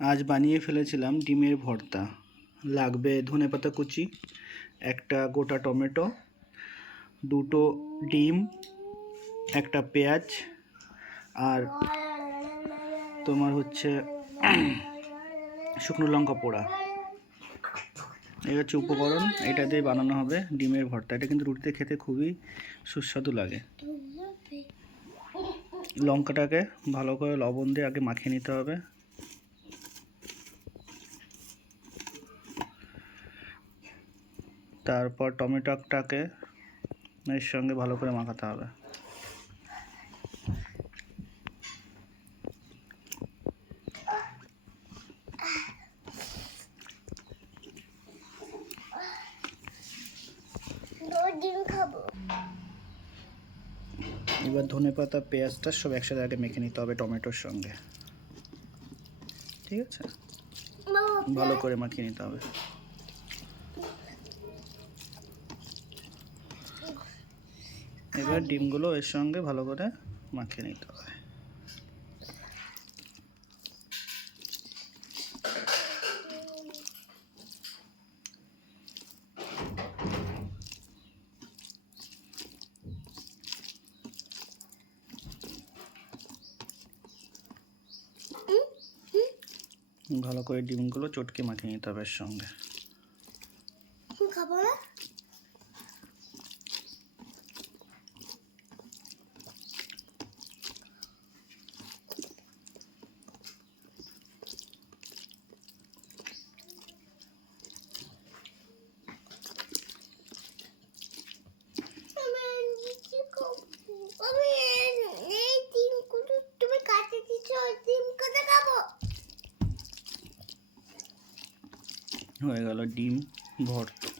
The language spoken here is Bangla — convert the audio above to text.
আজ বানিয়ে ফেলেছিলাম ডিমের ভর্তা। লাগবে ধনেপাতা কুচি, একটা গোটা টমেটো, দুটো ডিম, একটা পেঁয়াজ, আর তোমার হচ্ছে শুকনো লঙ্কা পোড়া। এই হচ্ছে উপকরণ, এটা দিয়ে বানানো হবে ডিমের ভর্তা। এটা কিন্তু রুটিতে খেতে খুবই সুস্বাদু লাগে। লঙ্কাটাকে ভালো করে লবণ দিয়ে আগে মাখিয়ে নিতে হবে। তারপর টমেটোটাকে এর সঙ্গে ভালো করে মাখাতে হবে। এবার ধনেপাতা পেঁয়াজটা সব একসাথে আগে মেখে নিতে হবে টমেটোর সঙ্গে। ঠিক আছে? ভালো করে মাখিয়ে নিতে হবে। এবার ডিমগুলো এর সঙ্গে ভালো করে মাখিয়ে নিতে হবে। ভালো করে ডিমগুলো চটকে মাখিয়ে নিতে হবে এর সঙ্গে। খাব? না হয়ে গেল ডিম ভর্তা।